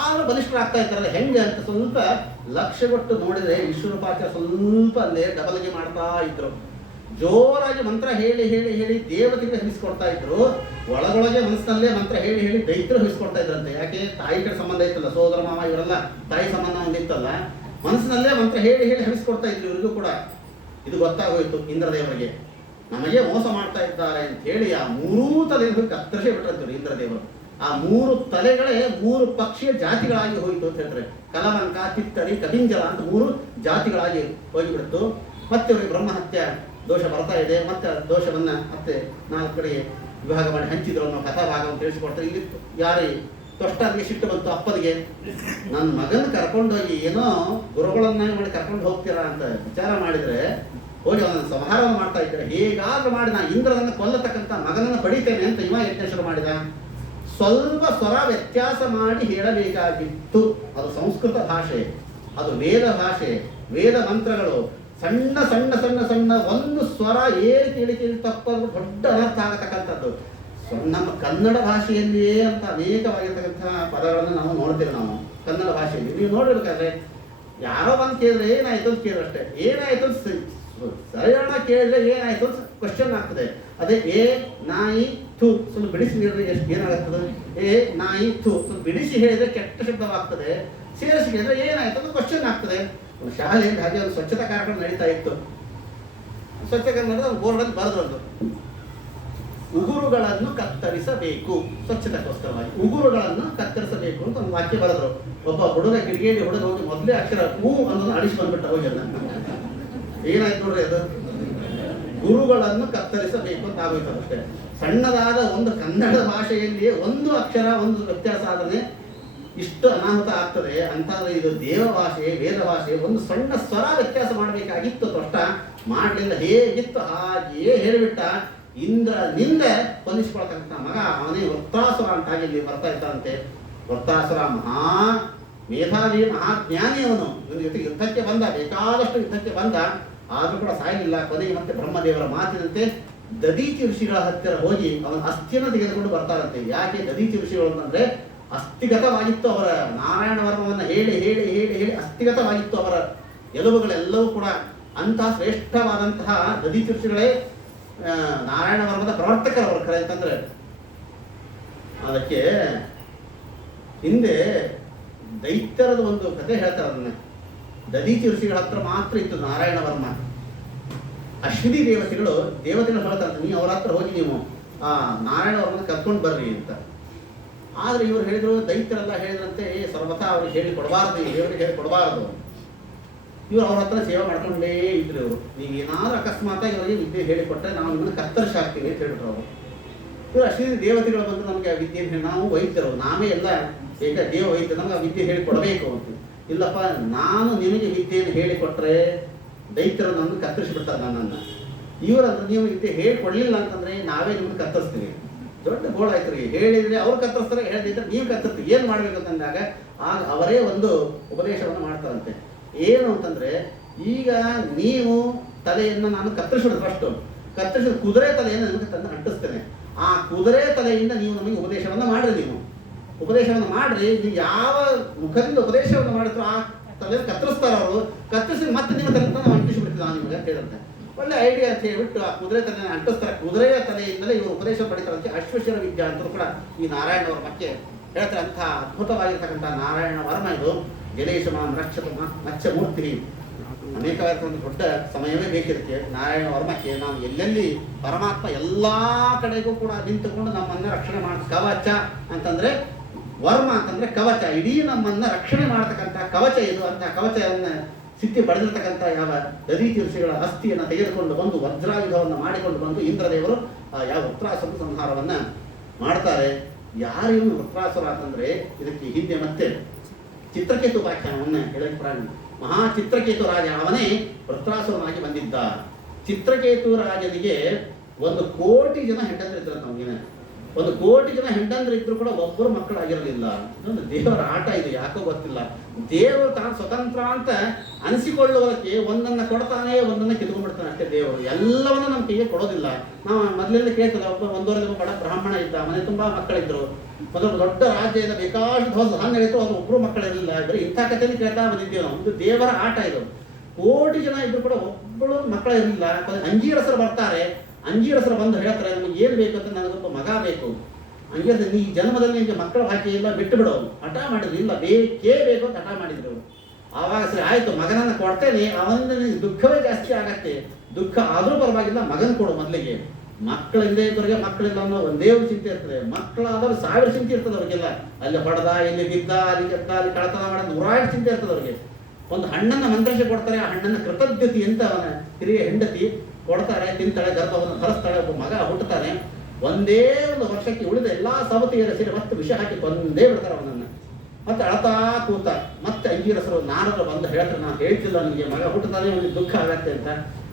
ಆದ್ರೂ ಬಲಿಷ್ಠರಾಗ್ತಾ ಇದ್ದಾರಲ್ಲ ಹೆಂಗೆ ಅಂತ ಸ್ವಲ್ಪ ಲಕ್ಷ್ಯ ಕೊಟ್ಟು ನೋಡಿದ್ರೆ ವಿಶ್ವರೂಪಾಚಾರ್ಯ ಸ್ವಲ್ಪ ಅಲ್ಲೇ ಡಬಲ್ಗೆ ಮಾಡ್ತಾ ಇದ್ರು. ಜೋರಾಗಿ ಮಂತ್ರ ಹೇಳಿ ಹೇಳಿ ಹೇಳಿ ದೇವತೆಗೆ ಹಿಡಿಸ್ಕೊಡ್ತಾ ಇದ್ರು. ಒಳಗೊಳಗೆ ಮನಸ್ಸಿನಲ್ಲೇ ಮಂತ್ರ ಹೇಳಿ ಹೇಳಿ ದೈತ್ಯರು ಹಿಡಿಸ್ಕೊಡ್ತಾ ಇದ್ರಂತೆ. ಯಾಕೆ ತಾಯಿ ಕಡೆ ಸಂಬಂಧ ಇತ್ತಲ್ಲ, ಸೋದರ ಮಾವ ಇವರೆಲ್ಲ ತಾಯಿ ಸಂಬಂಧ ಒಂದಿತ್ತಲ್ಲ, ಮನಸ್ಸಿನಲ್ಲೇ ಮಂತ್ರ ಹೇಳಿ ಹೇಳಿ ಹಿಡಿಸ್ಕೊಡ್ತಾ ಇದ್ರು. ಇವರಿಗೂ ಕೂಡ ಇದು ಗೊತ್ತಾಗೋಯ್ತು ಇಂದ್ರದೇವರಿಗೆ, ನಮಗೆ ಮೋಸ ಮಾಡ್ತಾ ಇದ್ದಾರೆ ಅಂತ ಹೇಳಿ ಆ ಮೂರೂ ತಲೆಯನ್ನು ಕತ್ತರಿಸಿ ಬಿಟ್ಟಿರ್ತಾರೆ ಇಂದ್ರದೇವರು. ಆ ಮೂರು ತಲೆಗಳೇ ಮೂರು ಪಕ್ಷಿಯ ಜಾತಿಗಳಾಗಿ ಹೋಯಿತು ಅಂತ ಹೇಳ್ತಾರೆ. ಕಲವಂಕ, ತಿತ್ತರಿ, ಕಬಿಂಜಲ ಅಂತ ಮೂರು ಜಾತಿಗಳಾಗಿ ಹೋಗಿಬಿಡ್ತು. ಮತ್ತೆ ಅವರಿಗೆ ಬ್ರಹ್ಮಹತ್ಯ ದೋಷ ಬರ್ತಾ ಇದೆ. ಮತ್ತೆ ದೋಷವನ್ನ ಮತ್ತೆ 4 ಕಡೆ ವಿಭಾಗ ಮಾಡಿ ಹಂಚಿದ್ರು ಅನ್ನೋ ಕಥಾಭಾಗವನ್ನು ತಿಳಿಸಿಕೊಡ್ತಾರೆ. ಇಲ್ಲಿ ಯಾರೇ ತೊಷ್ಟಾದಿಗೆ ಸಿಟ್ಟು ಬಂತು ಅಪ್ಪನಿಗೆ, ನನ್ನ ಮಗನ ಕರ್ಕೊಂಡೋಗಿ ಏನೋ ಗುರುಗಳನ್ನಾಗಿ ಮಾಡಿ ಕರ್ಕೊಂಡು ಹೋಗ್ತೀರಾ ಅಂತ ವಿಚಾರ ಮಾಡಿದ್ರೆ ಹೋಗಿ ಅವನನ್ನು ಸಂಹಾರವನ್ನು ಮಾಡ್ತಾ ಇದ್ದಾರೆ. ಹೇಗಾದ್ರೂ ಮಾಡಿ ನಾ ಇಂದ್ರನನ್ನು ಕೊಲ್ಲತಕ್ಕಂಥ ಮಗನನ್ನು ಪಡಿತೇನೆ ಅಂತ ಇವ ಯಜ್ಞೇಶ್ವರ ಮಾಡಿದ. ಸ್ವಲ್ಪ ಸ್ವರ ವ್ಯತ್ಯಾಸ ಮಾಡಿ ಹೇಳಬೇಕಾಗಿತ್ತು. ಅದು ಸಂಸ್ಕೃತ ಭಾಷೆ, ಅದು ವೇದ ಭಾಷೆ, ವೇದ ಮಂತ್ರಗಳು. ಸಣ್ಣ ಸಣ್ಣ ಸಣ್ಣ ಸಣ್ಣ ಒಂದು ಸ್ವರ ಏರಿ ಕೇಳಿ ಕೇಳಿ ತಪ್ಪಾದ್ರೂ ದೊಡ್ಡ ಅನರ್ಥ ಆಗತಕ್ಕಂಥದ್ದು. ನಮ್ಮ ಕನ್ನಡ ಭಾಷೆಯಲ್ಲಿಯೇ ಅಂತ ಅನೇಕವಾಗಿರ್ತಕ್ಕಂತಹ ಪದಗಳನ್ನು ನಾವು ನೋಡ್ತೇವೆ. ನಾವು ಕನ್ನಡ ಭಾಷೆಯಲ್ಲಿ ನೀವು ನೋಡಿರ್ಬೇಕಾದ್ರೆ ಯಾರೋ ಬಂದು ಕೇಳಿದ್ರೆ ಏನಾಯ್ತು ಅಂತ ಕೇಳಿದ್ರೆ ಅಷ್ಟೇ, ಏನಾಯ್ತು ಅಂತ ಸರಿಯಾಣ ಕೇಳಿದ್ರೆ ಏನಾಯ್ತು ಅಂತ ಕ್ವಶನ್ ಆಗ್ತದೆ. ಅದೇ ಏ ನಾಯಿ ಥೂ ಸ್ವಲ್ಪ ಬಿಡಿಸಿ ಹೇಳಿದ್ರೆ ಎಷ್ಟು ಏನಾಗ್ತದೆ, ಏ ನಾಯಿ ಥೂ ಸ್ವಲ್ಪ ಬಿಡಿಸಿ ಹೇಳಿದ್ರೆ ಕೆಟ್ಟ ಶಬ್ದವಾಗ್ತದೆ, ಸೇರಿಸಿ ಹೇಳಿದ್ರೆ ಏನಾಯ್ತು ಅಂತ ಕ್ವಶನ್ ಆಗ್ತದೆ. ಒಂದು ಶಾಲೆಯಲ್ಲಿ ಹಾಗೆ ಒಂದು ಸ್ವಚ್ಛತಾ ಕಾರ್ಯಕ್ರಮ ನಡೀತಾ ಇತ್ತು. ಸ್ವಚ್ಛತೆ ನಡೆದ ಬೋರ್ಡಲ್ಲಿ ಬರೆದೊಂದು ಉಗುರುಗಳನ್ನು ಕತ್ತರಿಸಬೇಕು, ಸ್ವಚ್ಛತೆಗೋಸ್ಕರವಾಗಿ ಉಗುರುಗಳನ್ನು ಕತ್ತರಿಸಬೇಕು ಅಂತ ಒಂದು ವಾಕ್ಯ ಬರೆದ್ರು. ಒಬ್ಬ ಹುಡುಗ ಕಿಡಿಗೇಡಿ ಹುಡುಗ ಹೋಗಿ ಮೊದಲೇ ಅಕ್ಷರ ಹೂ ಅನ್ನೋದನ್ನು ಅಡಿಸಿ ಬಂದ್ಬಿಟ್ಟ ಹೋಗಿ ಅದನ್ನ. ಏನಾಯ್ತು ನೋಡ್ರಿ, ಅದು ಗುರುಗಳನ್ನು ಕತ್ತರಿಸಬೇಕು ಅಂತ ಆಗೋಯ್ತು. ಅಷ್ಟೇ ಸಣ್ಣದಾದ ಒಂದು ಕನ್ನಡ ಭಾಷೆಯಲ್ಲಿಯೇ ಒಂದು ಅಕ್ಷರ ಒಂದು ವ್ಯತ್ಯಾಸ ಆದರೆ ಇಷ್ಟು ಅನಾಹುತ ಆಗ್ತದೆ ಅಂತಂದ್ರೆ ಇದು ದೇವ ಭಾಷೆ, ವೇದ ಭಾಷೆ. ಒಂದು ಸಣ್ಣ ಸ್ವರ ವ್ಯತ್ಯಾಸ ಮಾಡಬೇಕಾಗಿತ್ತು, ತೊಷ್ಟ ಮಾಡಲಿಲ್ಲ. ಹೇಗಿತ್ತು ಹಾಗೆಯೇ ಹೇಳಿಬಿಟ್ಟ. ಇಂದ್ರನಿಂದ ಕೊಲ್ಲಿಸಿಕೊಳ್ತಕ್ಕಂಥ ಮಗ ಅವನೇ ವೃತ್ತಾಸುರ ಅಂತಾಗಿ ಇಲ್ಲಿ ಬರ್ತಾ ಇದ್ದಂತೆ. ವೃತ್ತಾಸುರ ಮಹಾ ಮೇಧಾವಿ, ಮಹಾಜ್ಞಾನಿ. ಅವನು ಇವನ ಜೊತೆಗೆ ಯುದ್ಧಕ್ಕೆ ಬಂದ, ಬೇಕಾದಷ್ಟು ಯುದ್ಧಕ್ಕೆ ಬಂದ, ಆದ್ರೂ ಕೂಡ ಸಾಯಲಿಲ್ಲ. ಕೊನೆಗೆ ಮತ್ತೆ ಬ್ರಹ್ಮದೇವರ ಮಾತಿನಂತೆ ದದೀಚಿ ಋಷಿಗಳ ಹತ್ತಿರ ಹೋಗಿ ಅವನ ಅಸ್ಥಿಯನ್ನು ತೆಗೆದುಕೊಂಡು ಬರ್ತಾರಂತೆ. ಯಾಕೆ ದದೀಚಿ ಋಷಿಗಳು ಅಂತಂದ್ರೆ ಅಸ್ಥಿಗತವಾಗಿತ್ತು ಅವರ ನಾರಾಯಣ ವರ್ಮವನ್ನು ಹೇಳಿ ಹೇಳಿ ಹೇಳಿ ಹೇಳಿ ಅಸ್ಥಿಗತವಾಗಿತ್ತು ಅವರ ಎಲುಬುಗಳೆಲ್ಲವೂ ಕೂಡ. ಅಂತಹ ಶ್ರೇಷ್ಠವಾದಂತಹ ದದೀಚಿ ಋಷಿಗಳೇ ನಾರಾಯಣ ವರ್ಮದ ಪ್ರವರ್ತಕರು ಅವರು ಕರೆ ಅಂತಂದ್ರೆ. ಅದಕ್ಕೆ ಹಿಂದೆ ದೈತ್ಯರದ ಒಂದು ಕಥೆ ಹೇಳ್ತಾರೆ. ಅದನ್ನ ದದೀಚಿ ಋಷಿಗಳ ಹತ್ರ ಮಾತ್ರ ಇತ್ತು ನಾರಾಯಣ ವರ್ಮ. ಅಶ್ವಿನಿ ದೇವತೆಗಳು ಹೇಳ್ತಾರೆ, ನೀವು ಅವರ ಹತ್ರ ಹೋಗಿ ನೀವು ಆ ನಾರಾಯಣ ವರ್ಮನ ಕರ್ಕೊಂಡು ಬರ್ರಿ ಅಂತ. ಆದ್ರೆ ಇವರು ಹೇಳಿದ್ರು, ದೈತ್ಯರೆಲ್ಲ ಹೇಳಿದ್ರಂತೆ ಸರ್ವಥಾ ಅವ್ರಿಗೆ ಹೇಳಿ ಕೊಡಬಾರ್ದು, ದೇವರಿಗೆ ಹೇಳಿ ಕೊಡಬಾರ್ದು. ಇವ್ರು ಅವ್ರ ಹತ್ರ ಸೇವೆ ಮಾಡ್ಕೊಂಡೇ ಇದ್ರು. ಇವರು ನೀವೇನಾದ್ರೂ ಅಕಸ್ಮಾತಾಗಿ ಇವರಿಗೆ ವಿದ್ಯೆ ಹೇಳಿಕೊಟ್ರೆ ನಾವು ನಿಮ್ಮನ್ನು ಕತ್ತರಿಸಿ ಹಾಕ್ತೀವಿ ಅಂತ ಹೇಳಿದ್ರು ಅವರು. ಇವರು ಅಶ್ವಿನಿ ದೇವತೆಗಳು ಬಂದು ನಮಗೆ ಆ ವಿದ್ಯೆ ನಾವು ವೈದ್ಯರು, ನಾವೇ ಎಲ್ಲ ಈಗ ದೇವ ವೈದ್ಯ, ನಮ್ಗೆ ಆ ವಿದ್ಯೆ ಹೇಳಿಕೊಡಬೇಕು ಅಂತ. ಇಲ್ಲಪ್ಪ, ನಾನು ನಿಮಗೆ ವಿದ್ಯೆಯನ್ನು ಹೇಳಿಕೊಟ್ರೆ ದೈತ್ಯರು ನಮ್ಮನ್ನು ಕತ್ತರಿಸಿಬಿಡ್ತಾರೆ ನನ್ನನ್ನು. ಇವರಂದ್ರೆ ನೀವು ವಿದ್ಯೆ ಹೇಳಿಕೊಡ್ಲಿಲ್ಲ ಅಂತಂದ್ರೆ ನಾವೇ ನಿಮ್ಮನ್ನು ಕತ್ತರಿಸ್ತೀವಿ. ದೊಡ್ಡ ಗೋಳ ಆಯ್ತು ರೀ. ಹೇಳಿದ್ರೆ ಅವ್ರು ಕತ್ತರಿಸ್ತಾರೆ, ಹೇಳಿದ್ರೆ ನೀವು ಕತ್ತರಿಸ್ತೀವಿ. ಏನು ಮಾಡ್ಬೇಕಂತಂದಾಗ ಆಗ ಅವರೇ ಒಂದು ಉಪದೇಶವನ್ನು ಮಾಡ್ತಾರಂತೆ. ಏನು ಅಂತಂದ್ರೆ, ಈಗ ನೀವು ತಲೆಯನ್ನು ನಾನು ಕತ್ತರಿಸಿಬಿಡ್ತು, ಫಸ್ಟು ಕತ್ತರಿಸಿದ ಕುದುರೆ ತಲೆಯನ್ನು ನಿಮಗೆ ತಂದು ಅಂಟಿಸ್ತೇನೆ. ಆ ಕುದುರೆ ತಲೆಯಿಂದ ನೀವು ನಮಗೆ ಉಪದೇಶವನ್ನು ಮಾಡ್ರಿ. ನೀವು ಉಪದೇಶವನ್ನು ಮಾಡ್ರಿ. ನೀವು ಯಾವ ಮುಖದಿಂದ ಉಪದೇಶವನ್ನು ಮಾಡಿದ್ರು ಆ ತಲೆಯನ್ನು ಕತ್ತರಿಸ್ತಾರೆ ಅವರು. ಕತ್ತರಿಸಿ ಮತ್ತೆ ನಿಮ್ಮ ತಲೆ ನಾವು ಅಂಟಿಸಿಬಿಡ್ತೀವಿ ನಾವು ನಿಮಗೆ ಅಂತ ಹೇಳಿದಂತೆ. ಒಳ್ಳೆ ಐಡಿಯಾ ಅಂತ ಹೇಳ್ಬಿಟ್ಟು ಆ ಕುದುರೆ ತಲೆಯನ್ನು ಅಂಟಿಸ್ತಾರೆ. ಕುದುರೆಯ ತಲೆಯಿಂದಲೇ ಇವರು ಉಪದೇಶ ಪಡಿತಾರಂತೆ. ಅಶ್ವಶಿರ ವಿದ್ಯಾ ಅಂತೂ ಕೂಡ ಈ ನಾರಾಯಣ ವರ್ಮಕ್ಕೆ ಹೇಳ್ತಾರೆ. ಅಂಥ ಅದ್ಭುತವಾಗಿರ್ತಕ್ಕಂಥ ನಾರಾಯಣ ವರ್ಮ ಇದು. ಜಲೇಶಮಾನ್ ರಕ್ಷತ ಮತ್ಸ್ಯಮೂರ್ತಿ. ಅನೇಕವಾಗಿರ್ತಕ್ಕಂಥ ದೊಡ್ಡ ಸಮಯವೇ ಬೇಕಿರುತ್ತೆ ನಾರಾಯಣ ವರ್ಮಕ್ಕೆ. ನಾವು ಎಲ್ಲೆಲ್ಲಿ ಪರಮಾತ್ಮ ಎಲ್ಲಾ ಕಡೆಗೂ ಕೂಡ ನಿಂತುಕೊಂಡು ನಮ್ಮನ್ನ ರಕ್ಷಣೆ ಮಾಡ ಕವಚ ಅಂತಂದ್ರೆ, ವರ್ಮ ಅಂತಂದ್ರೆ ಕವಚ, ಇಡೀ ನಮ್ಮನ್ನ ರಕ್ಷಣೆ ಮಾಡತಕ್ಕಂಥ ಕವಚ ಇದು. ಅಂತ ಕವಚವನ್ನು ಸಿದ್ಧಿ ಪಡೆದಿರ್ತಕ್ಕಂಥ ಯಾವ ದದೀಚಿ ಋಷಿಗಳ ಅಸ್ಥಿಯನ್ನು ತೆಗೆದುಕೊಂಡು ಬಂದು ವಜ್ರಾಯುಧವನ್ನು ಮಾಡಿಕೊಂಡು ಬಂದು ಇಂದ್ರದೇವರು ಯಾವ ವೃತ್ರಾಸುರ ಸಂಹಾರವನ್ನ ಮಾಡ್ತಾರೆ. ಯಾರು ಇವನು ವೃತ್ರಾಸುರ ಅಂತಂದ್ರೆ, ಇದಕ್ಕೆ ಹಿಂದೆ ಮತ್ತೆ ಚಿತ್ರಕೇತು ಉಪಾಖ್ಯಾನವನ್ನ ಹೇಳಕ್ಕೆ ಪ್ರಾಣಿ. ಮಹಾ ಚಿತ್ರಕೇತು ರಾಜ ಅವನೇ ವೃತ್ರಾಸುರನಾಗಿ ಬಂದಿದ್ದ. ಚಿತ್ರಕೇತು ರಾಜನಿಗೆ 1,000,000 ಜನ ಹೆಂಡತಿರಿದ್ರು. ನಮಗಿನ 1 ಕೋಟಿ ಜನ ಹೆಂಡಂದ್ರೆ ಇದ್ರು ಕೂಡ ಒಬ್ಬರು ಮಕ್ಕಳಾಗಿರಲಿಲ್ಲ. ಇದೊಂದು ದೇವರ ಆಟ, ಇದು ಯಾಕೋ ಗೊತ್ತಿಲ್ಲ. ದೇವರು ತಾನು ಸ್ವತಂತ್ರ ಅಂತ ಅನಿಸಿಕೊಳ್ಳುವುದಕ್ಕೆ ಒಂದನ್ನು ಕೊಡ್ತಾನೆ, ಒಂದನ್ನು ಕಿತ್ಕೊಂಡ್ಬಿಡ್ತಾನೆ ಅಷ್ಟೇ. ದೇವರು ಎಲ್ಲವನ್ನೂ ನಮ್ಮ ಕೈಗೆ ಕೊಡೋದಿಲ್ಲ. ನಾವು ಮೊದಲಿಂದ ಕೇಳ್ತದೆ, ಒಬ್ಬ 1.5 ದಿನ ಬಡ ಬ್ರಾಹ್ಮಣ ಇದ್ದ, ಮನೆ ತುಂಬಾ ಮಕ್ಕಳಿದ್ರು, ಮೊದಲು ದೊಡ್ಡ ರಾಜ್ಯ ಇದೆ, ಬೇಕಾಷ್ಟು ದೋಸ ಹಂಗಾಯಿತು, ಅದು ಒಬ್ಬರು ಮಕ್ಕಳಿರಲಿಲ್ಲ. ಬರೀ ಇಂಥ ಕಥೆಯಲ್ಲಿ ಕೇಳ್ತಾ ಬಂದಿದ್ದೇವೆ ನಾವು. ಒಂದು ದೇವರ ಆಟ ಇದು. ಕೋಟಿ ಜನ ಇದ್ರು ಕೂಡ ಒಬ್ಬಳು ಮಕ್ಕಳ ಇರಲಿಲ್ಲ. ಅಂಜೀರಸರು ಬರ್ತಾರೆ, ಅಂಜೀರಸರು ಬಂದು ಹೇಳ್ತಾರೆ, ನಮಗೆ ಏನು ಬೇಕು ಅಂತ, ನನಗೊಬ್ಬ ಮಗ ಬೇಕು. ಅಂಜೀರಸ, ನೀ ಜನ್ಮದಲ್ಲಿ ನಿಮಗೆ ಮಕ್ಕಳ ಭಾಗ್ಯ ಇಲ್ಲ, ಬಿಟ್ಟು ಬಿಡು. ಹಠ ಮಾಡಿದ್ರು, ಇಲ್ಲ ಬೇಕೇ ಬೇಕು ಅಂತ ಹಠ ಮಾಡಿದ್ರು. ಆವಾಗ ಸರಿ ಆಯ್ತು, ಮಗನನ್ನು ಕೊಡ್ತೇನೆ, ಅವನಿಂದ ನಿನಗೆ ದುಃಖವೇ ಜಾಸ್ತಿ ಆಗತ್ತೆ. ದುಃಖ ಆದರೂ ಪರವಾಗಿಲ್ಲ, ಮಗನ ಕೊಡು ಮೊದಲಿಗೆ. ಮಕ್ಕಳಿಂದ ಇದ್ದವರಿಗೆ ಮಕ್ಕಳಿಲ್ಲ ಅನ್ನೋ ಒಂದೇ ಒಂದು ಚಿಂತೆ ಇರ್ತದೆ. ಮಕ್ಕಳಾದವ್ರು 1000 ಚಿಂತೆ ಇರ್ತದೆ ಅವ್ರಿಗೆಲ್ಲ. ಅಲ್ಲಿ ಹೊಡೆದ, ಇಲ್ಲಿ ಬಿದ್ದ, ಅಲ್ಲಿ ಗೆದ್ದ, ಅಲ್ಲಿ ಕಳತನ ಮಾಡೋದು 100 ಚಿಂತೆ ಇರ್ತದೆ ಅವ್ರಿಗೆ. ಒಂದು ಹಣ್ಣನ್ನು ಮಂತ್ರಿಸಿ ಕೊಡ್ತಾರೆ, ಆ ಹಣ್ಣನ್ನು ಕೃತಜ್ಞತೆ ಅಂತ ಅವನ ಹಿರಿಯ ಹೆಂಡತಿ ಕೊಡ್ತಾರೆ, ತಿಂತಾಳೆ, ಗರ್ಭವನ್ನು ಧರಿಸ್ತಾಳೆ, ಒಬ್ಬ ಮಗ ಹುಟ್ಟುತ್ತಾನೆ. ಒಂದೇ ಒಂದು ವರ್ಷಕ್ಕೆ ಉಳಿದ ಎಲ್ಲಾ ಸವತಿಯರ ಸೇರಿ ಮತ್ತೆ ವಿಷ ಹಾಕಿ ಕೊಂದೇ ಬಿಡ್ತಾರೆ ಅವನನ್ನು. ಮತ್ತೆ ಅಳತಾ ಕೂತ ಮತ್ತೆ ಅಂಗೀರಸರು ನಾರದರು ಬಂದು ಹೇಳ್ತಾರೆ, ನಾನು ಹೇಳ್ತಿಲ್ಲ ನನಗೆ ಮಗ ಹುಟ್ಟುತ್ತಾನೆ, ಅವನಿಗೆ ದುಃಖ ಆಗತ್ತೆ ಅಂತ.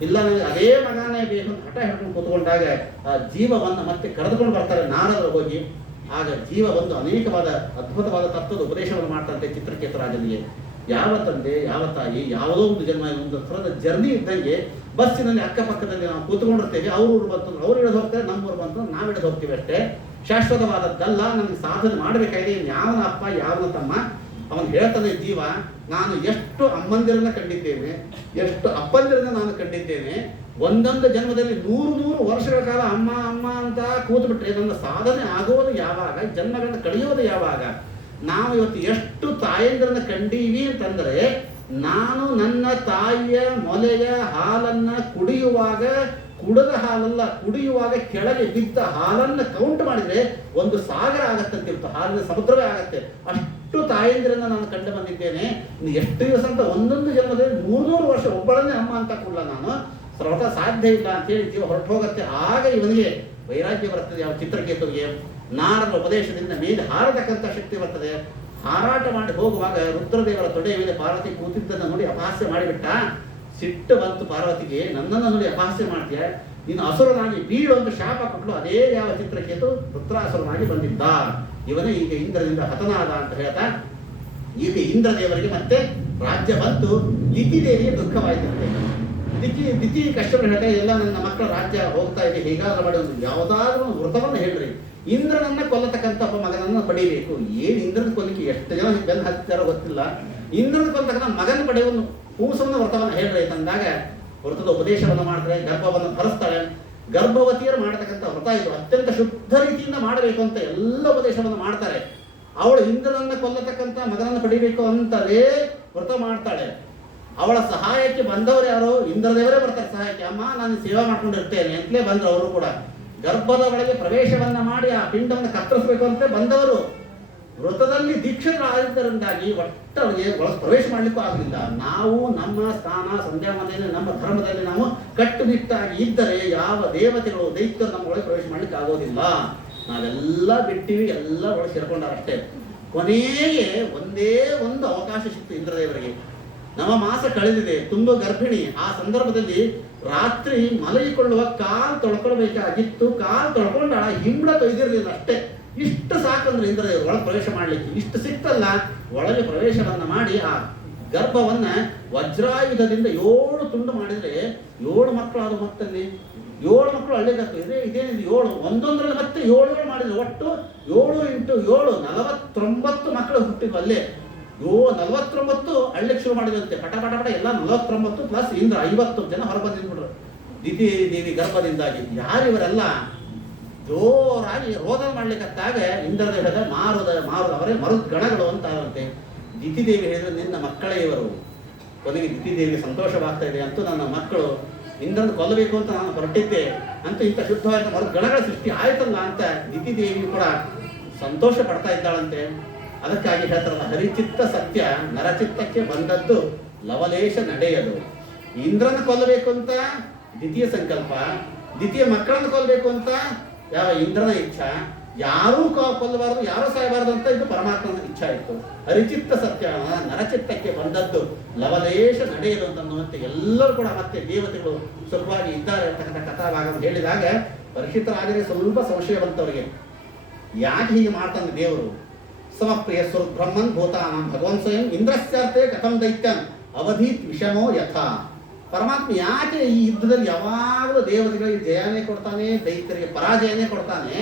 ಇಲ್ಲ, ನನಗೆ ಅದೇ ಮಗನೇ ಬೇಕು ಅಂತ ಹಠ ಹಿಡ್ಕೊಂಡು ಕೂತ್ಕೊಂಡಾಗ ಆ ಜೀವವನ್ನು ಮತ್ತೆ ಕರೆದುಕೊಂಡು ಬರ್ತಾರೆ ನಾರದರು ಹೋಗಿ. ಆಗ ಜೀವ ಒಂದು ಅನೇಕವಾದ ಅದ್ಭುತವಾದ ತತ್ವದ ಉಪದೇಶವನ್ನು ಮಾಡ್ತಂತೆ ಚಿತ್ರಕೇತು ರಾಜನಿಗೆ. ಯಾವ ತಂದೆ, ಯಾವ ತಾಯಿ, ಯಾವುದೋ ಒಂದು ಜನ್ಮ, ಒಂದು ಥರದ ಜರ್ನಿ ಇದ್ದಂಗೆ ಬಸ್ಸಿನಲ್ಲಿ ಅಕ್ಕಪಕ್ಕದಲ್ಲಿ ನಾವು ಕೂತ್ಕೊಂಡಿರ್ತೇವೆ. ಅವ್ರು ಬಂತಂದ್ರೆ ಅವ್ರು ಇಳಿದು ಹೋಗ್ತಾರೆ, ನಮ್ಮೂರು ಬಂತಂದ್ರೆ ನಾವು ಇಳಿದು ಹೋಗ್ತೀವಿ ಅಷ್ಟೇ. ಶಾಶ್ವತವಾದದ್ದಲ್ಲ. ನನಗೆ ಸಾಧನೆ ಮಾಡಬೇಕಾಗಿದೆ. ಯಾವನ ಅಪ್ಪ, ಯಾವನ ತಮ್ಮ, ಅವನು ಹೇಳ್ತಾನೆ ಜೀವ, ನಾನು ಎಷ್ಟು ಅಮ್ಮಂದಿರನ್ನ ಕಂಡಿದ್ದೇನೆ, ಎಷ್ಟು ಅಪ್ಪಂದಿರನ್ನ ನಾನು ಕಂಡಿದ್ದೇನೆ. ಒಂದೊಂದು ಜನ್ಮದಲ್ಲಿ 100 ವರ್ಷಗಳ ಕಾಲ ಅಮ್ಮ ಅಮ್ಮ ಅಂತ ಕೂತು ಬಿಟ್ರೆ ನನ್ನ ಸಾಧನೆ ಆಗೋದು ಯಾವಾಗ, ಜನ್ಮಗಳನ್ನ ಕಳೆಯೋದು ಯಾವಾಗ? ನಾವು ಇವತ್ತು ಎಷ್ಟು ತಾಯಂದಿರನ್ನ ಕಂಡೀವಿ ಅಂತಂದ್ರೆ, ನಾನು ನನ್ನ ತಾಯಿಯ ಮೊಲೆಯ ಹಾಲನ್ನ ಕುಡಿಯುವಾಗ, ಕುಡದ ಹಾಲಲ್ಲ, ಕುಡಿಯುವಾಗ ಕೆಳಗೆ ಬಿದ್ದ ಹಾಲನ್ನ ಕೌಂಟ್ ಮಾಡಿದ್ರೆ 1 ಸಾಗರ ಆಗತ್ತಂತಿರ್ತು, ಹಾಲಿನ ಸಮುದ್ರವೇ ಆಗತ್ತೆ. ಅಷ್ಟು ತಾಯಂದಿರನ್ನ ನಾನು ಕಂಡು ಬಂದಿದ್ದೇನೆ. ಎಷ್ಟು ದಿವಸ ಅಂತ, ಒಂದೊಂದು ಜನ್ಮದಲ್ಲಿ 100 ವರ್ಷ ಒಬ್ಬಳನ್ನೇ ಅಮ್ಮ ಅಂತ ಕೊಡಲ್ಲ ನಾನು, ಸರ್ವತ ಸಾಧ್ಯ ಇಲ್ಲ ಅಂತೇಳಿ ಜೀವ ಹೊರಟು ಹೋಗುತ್ತೆ. ಆಗ ಇವನಿಗೆ ವೈರಾಗ್ಯ ಬರ್ತದೆ. ಯಾವ ಚಿತ್ರಕೇತುವಿಗೆ ನಾರದ ಉಪದೇಶದಿಂದ ಮೇಲೆ ಹಾರತಕ್ಕಂಥ ಶಕ್ತಿ ಬರ್ತದೆ. ಹಾರಾಟ ಮಾಡಿ ಹೋಗುವಾಗ ರುದ್ರದೇವರ ತೊಡೆಯ ಮೇಲೆ ಪಾರ್ವತಿ ಕೂತಿದ್ದನ್ನು ನೋಡಿ ಅಪಹಾಸ್ಯ ಮಾಡಿಬಿಟ್ಟ. ಸಿಟ್ಟು ಬಂತು ಪಾರ್ವತಿಗೆ, ನನ್ನನ್ನು ನೋಡಿ ಅಪಹಾಸ್ಯ ಮಾಡ್ತೀಯ, ನೀನು ಅಸುರನಾಗಿ ಬೀಳು ಅಂತ ಶಾಪ ಕೊಟ್ಟಲು. ಅದೇ ಯಾವ ಚಿತ್ರಕೇತು ವೃತ್ರಾಸುರನಾಗಿ ಬಂದಿದ್ದ. ಇವನೇ ಈಗ ಇಂದ್ರನಿಂದ ಹತನಾದ ಅಂತ ಹೇಳ್ತಾ, ಈಗ ಇಂದ್ರದೇವರಿಗೆ ಮತ್ತೆ ರಾಜ್ಯ ಬಂತು. ದಿತಿದೇವಿಗೆ ದುಃಖವಾಯಿತಂತೆ. ದಿತಿ ಕಷ್ಟಪಟ್ಟು ಹೇಳ್ತಾ, ಎಲ್ಲ ನನ್ನ ಮಕ್ಕಳ ರಾಜ್ಯ ಹೋಗ್ತಾ ಇದೆ, ಹೇಗಾದ್ರೂ ಮಾಡಿ ಒಂದು ಯಾವುದಾದ್ರೂ ಒಂದು ವೃತವನ್ನು ಹೇಳ್ರಿ, ಇಂದ್ರನನ್ನ ಕೊಲ್ಲತಕ್ಕಂಥ ಒಬ್ಬ ಮಗನನ್ನು ಪಡೀಬೇಕು. ಏನು ಇಂದ್ರನ ಕೊಲ್ಲಿಕ್ಕೆ ಎಷ್ಟು ಜನ ಬೆನ್ನು ಹತ್ತಿದಾರೋ ಗೊತ್ತಿಲ್ಲ. ಇಂದ್ರನ ಕೊಲ್ಲತಕ್ಕಂಥ ಮಗನ ಪಡೆಯುವ ಒಂದು ಕೂಸವನ್ನು ವ್ರತವನ್ನು ಹೇಳ್ರಿ ತಂದಾಗ ವ್ರತದ ಉಪದೇಶವನ್ನು ಮಾಡ್ತಾರೆ. ಗರ್ಭವನ್ನು ಧರಿಸ್ತಾಳೆ. ಗರ್ಭವತಿಯರು ಮಾಡತಕ್ಕಂಥ ವ್ರತ ಇದು. ಅತ್ಯಂತ ಶುದ್ಧ ರೀತಿಯಿಂದ ಮಾಡಬೇಕು ಅಂತ ಎಲ್ಲ ಉಪದೇಶವನ್ನು ಮಾಡ್ತಾರೆ. ಅವಳು ಇಂದ್ರನನ್ನ ಕೊಲ್ಲತಕ್ಕಂಥ ಮಗನನ್ನು ಪಡಿಬೇಕು ಅಂತಲೇ ವ್ರತ ಮಾಡ್ತಾಳೆ. ಅವಳ ಸಹಾಯಕ್ಕೆ ಬಂದವರು ಯಾರು? ಇಂದ್ರದೇವರೇ ಬರ್ತಾರೆ ಸಹಾಯಕ್ಕೆ. ಅಮ್ಮ, ನಾನು ಸೇವಾ ಮಾಡ್ಕೊಂಡಿರ್ತೇನೆ ಅಂತಲೇ ಬಂದ್ರು. ಅವರು ಕೂಡ ಗರ್ಭದ ಒಳಗೆ ಪ್ರವೇಶವನ್ನ ಮಾಡಿ ಆ ಪಿಂಡವನ್ನು ಕತ್ತರಿಸಬೇಕು ಅಂತ ಬಂದವರು. ವೃತದಲ್ಲಿ ದೀಕ್ಷಿತರಾಗಿದ್ದರಿಂದಾಗಿ ಒಟ್ಟವರಿಗೆ ಒಳಗೆ ಪ್ರವೇಶ ಮಾಡಲಿಕ್ಕೂ ಆಗಲಿಲ್ಲ. ನಾವು ನಮ್ಮ ಸ್ಥಾನ ಸಂಧ್ಯಾವಂದನೆ, ನಮ್ಮ ಧರ್ಮದಲ್ಲಿ ನಾವು ಕಟ್ಟುನಿಟ್ಟಾಗಿ ಇದ್ದರೆ ಯಾವ ದೇವತೆಗಳು, ದೈತ್ಯರು ನಮ್ಮ ಒಳಗೆ ಪ್ರವೇಶ ಮಾಡ್ಲಿಕ್ಕೆ ಆಗೋದಿಲ್ಲ. ನಾವೆಲ್ಲ ಬಿಟ್ಟಿವಿ, ಎಲ್ಲ ಒಳಗೆ ಸೇರ್ಕೊಂಡಾರಷ್ಟೇ. ಕೊನೆಗೆ ಒಂದೇ ಒಂದು ಅವಕಾಶ ಸಿಕ್ತು ಇಂದ್ರದೇವರಿಗೆ. ನವಮಾಸ ಕಳೆದಿದೆ, ತುಂಬ ಗರ್ಭಿಣಿ. ಆ ಸಂದರ್ಭದಲ್ಲಿ ರಾತ್ರಿ ಮಲಗಿಕೊಳ್ಳುವ ಕಾಲು ತೊಳ್ಕೊಳ್ಬೇಕಾಗಿತ್ತು. ಕಾಲು ತೊಳ್ಕೊಂಡಾಳ, ಹಿಂಬಳ ತೊಯ್ದಿರಲಿಲ್ಲ ಅಷ್ಟೇ. ಇಷ್ಟು ಸಾಕಂದ್ರೆ ಇಂದ್ರದೇವರು ಒಳಗೆ ಪ್ರವೇಶ ಮಾಡ್ಲಿಕ್ಕೆ. ಇಷ್ಟು ಸಿಕ್ತಲ್ಲ, ಒಳಗೆ ಪ್ರವೇಶವನ್ನ ಮಾಡಿ ಆ ಗರ್ಭವನ್ನ ವಜ್ರಾಯುಧದಿಂದ 7 ತುಂಡು ಮಾಡಿದ್ರೆ 7 ಮಕ್ಕಳು ಅದು. ಮತ್ತಲ್ಲಿ 7 ಮಕ್ಕಳು ಹಳ್ಳಿಗಾಗ್ತದೆ. ಇದೇನಿದೆ 7, ಒಂದೊಂದರಲ್ಲಿ ಮತ್ತೆ 7 ಮಾಡಿದ್ರೆ ಒಟ್ಟು 7 × 7 49 ಮಕ್ಕಳು ಹುಟ್ಟಿದ್ವು ಅಲ್ಲೇ. 49 ಹಳ್ಳಿಗೆ ಶುರು ಮಾಡಿದಂತೆ. ಪಟ ಪಟ ಪಟ ಎಲ್ಲ 49 ಪ್ಲಸ್ ಇಂದ್ರ 50 ಜನ ಹೊರಬಂದಿದ್ಬಿಟ್ರು ದಿತಿ ದೇವಿ ಗರ್ಭದಿಂದಾಗಿ. ಯಾರಿವರೆಲ್ಲ ಜೋರಾಗಿ ರೋದನ ಮಾಡ್ಲಿಕ್ಕತ್ತಾಗ ಇಂದ್ರದೇವ ಹೇಳಿದ, ಮಾರುದ ಅವರೇ ಮರುದ್ ಗಣಗಳು ಅಂತ ಅವರಂತೆ. ದಿತಿದೇವಿ ಹೇಳಿದ್ರೆ, ನಿನ್ನ ಮಕ್ಕಳೇ ಇವರು. ಕೊನೆಗೆ ದಿತಿದೇವಿಗೆ ಸಂತೋಷವಾಗ್ತಾ ಇದೆ. ಅಂತೂ ನನ್ನ ಮಕ್ಕಳು ಇಂದ್ರನ ಕೊಲ್ಲಬೇಕು ಅಂತ ನಾನು ಹೊರಟಿದ್ದೆ, ಅಂತೂ ಇಂಥ ಶುದ್ಧವಾದ ಮರುದ್ ಗಣಗಳ ಸೃಷ್ಟಿ ಆಯ್ತಲ್ಲ ಅಂತ ದಿತಿದೇವಿ ಕೂಡ ಸಂತೋಷ ಪಡ್ತಾ ಇದ್ದಾಳಂತೆ. ಅದಕ್ಕಾಗಿ ಹೇಳ್ತಾರಲ್ಲ, ಹರಿಚಿತ್ತ ಸತ್ಯ ನರಚಿತ್ತಕ್ಕೆ ಬಂದದ್ದು ಲವಲೇಶ ನಡೆಯದು. ಇಂದ್ರನ ಕೊಲ್ಲಬೇಕು ಅಂತ ದ್ವಿತೀಯ ಸಂಕಲ್ಪ, ದ್ವಿತೀಯ ಮಕ್ಕಳನ್ನು ಕೊಲ್ಲಬೇಕು ಅಂತ ಯಾವ ಇಂದ್ರನ ಇಚ್ಛಾ, ಯಾರೂ ಕೊಲ್ಲಬಾರದು, ಯಾರೂ ಸಾಯಬಾರದು ಅಂತ ಇದು ಪರಮಾತ್ಮನ ಇಚ್ಛಾ ಇತ್ತು. ಹರಿಚಿತ್ತ ಸತ್ಯ ನರಚಿತ್ತಕ್ಕೆ ಬಂದದ್ದು ಲವಲೇಶ ನಡೆಯದು ಅಂತನ್ನುವಂತೆ ಎಲ್ಲರೂ ಕೂಡ ಮತ್ತೆ ದೇವತೆಗಳು ಸುಲಭವಾಗಿ ಇದ್ದಾರೆ ಅಂತಕ್ಕಂಥ ಕಥಾಭಾಗ ಹೇಳಿದಾಗ ಪರೀಕ್ಷಿತರಾಗದೆ ಸ್ವಲ್ಪ ಸಂಶಯ ಬಂತವರಿಗೆ. ಯಾಕೆ ಹೀಗೆ ಮಾಡ್ತಾನೆ ದೇವರು? ಸಮಪ್ರಿಯ ಸ್ವರೂಪ ಬ್ರಹ್ಮನ್ ಭೂತಾನಾಂ ಭಗವನ್ ಸ್ವಯಂ ಇಂದ್ರಸ್ಯಾರ್ಥೆ ಕಥಂ ದೈತ್ಯನ್ ಅವಧೀತ್ ವಿಷಮೋ ಯಥಾ. ಪರಮಾತ್ಮ ಯಾಕೆ ಈ ಯುದ್ಧದಲ್ಲಿ ಯಾವಾಗಲೂ ದೇವತೆಗಳಿಗೆ ಜಯನೇ ಕೊಡ್ತಾನೆ, ದೈತ್ಯರಿಗೆ ಪರಾಜಯನೇ ಕೊಡ್ತಾನೆ?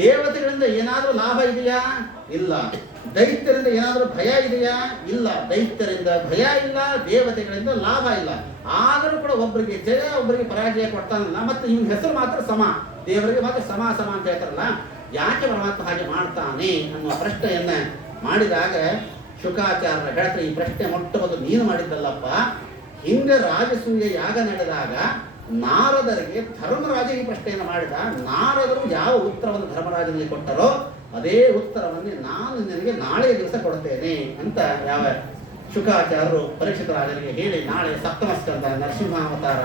ದೇವತೆಗಳಿಂದ ಏನಾದರೂ ಲಾಭ ಇದೆಯಾ? ಇಲ್ಲ. ದೈತ್ಯರಿಂದ ಏನಾದರೂ ಭಯ ಇದೆಯಾ? ಇಲ್ಲ. ದೈತ್ಯರಿಂದ ಭಯ ಇಲ್ಲ, ದೇವತೆಗಳಿಂದ ಲಾಭ ಇಲ್ಲ. ಆದರೂ ಕೂಡ ಒಬ್ಬರಿಗೆ ಜಯ, ಒಬ್ಬರಿಗೆ ಪರಾಜಯ ಕೊಡ್ತಾನಲ್ಲ. ಮತ್ತು ಇವನ ಹೆಸರು ಮಾತ್ರ ಸಮ, ದೇವರಿಗೆ ಮಾತ್ರ ಸಮ ಸಮ ಅಂತ ಹೇಳ್ತಾರಲ್ಲ. ಯಾಕೆ ಪರಮಾತ್ಮ ಹಾಗೆ ಮಾಡ್ತಾನೆ ಅನ್ನುವ ಪ್ರಶ್ನೆಯನ್ನ ಮಾಡಿದಾಗ ಶುಕಾಚಾರ್ಯರು ಹೇಳ್ತಾರೆ, ಈ ಪ್ರಶ್ನೆ ಮೊಟ್ಟ ಮೊದಲು ನೀನು ಮಾಡಿದ್ದಲ್ಲಪ್ಪ. ಹಿಂದೆ ರಾಜಸೂಯ ಯಾಗ ನಡೆದಾಗ ನಾರದರಿಗೆ ಧರ್ಮರಾಜ ಈ ಪ್ರಶ್ನೆಯನ್ನು ಮಾಡಿದ. ನಾರದರು ಯಾವ ಉತ್ತರವನ್ನು ಧರ್ಮರಾಜನಿಗೆ ಕೊಟ್ಟರೋ ಅದೇ ಉತ್ತರವನ್ನೇ ನಾನು ನಿನಗೆ ನಾಳೆಯ ದಿವಸ ಕೊಡ್ತೇನೆ ಅಂತ ಯಾವ ಶುಕಾಚಾರ್ಯರು ಪರೀಕ್ಷಿತ ರಾಜನಿಗೆ ಹೇಳಿ, ನಾಳೆ ಸಪ್ತಮ ಸ್ಕಂದ ನರಸಿಂಹಾವತಾರ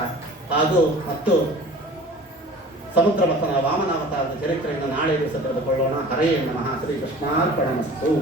ಹಾಗೂ ಮತ್ತು ಸಮುದ್ರ ಮಥನ ವಾಮನಾವತಾರದ ಚರಿತ್ರೆಯನ್ನು ನಾಳೆ ದಿವಸ ತೆಗೆದುಕೊಳ್ಳೋಣ. ಹರೇ ನಮಃ. ಶ್ರೀ ಕೃಷ್ಣಾರ್ಪಣಮಸ್ತು.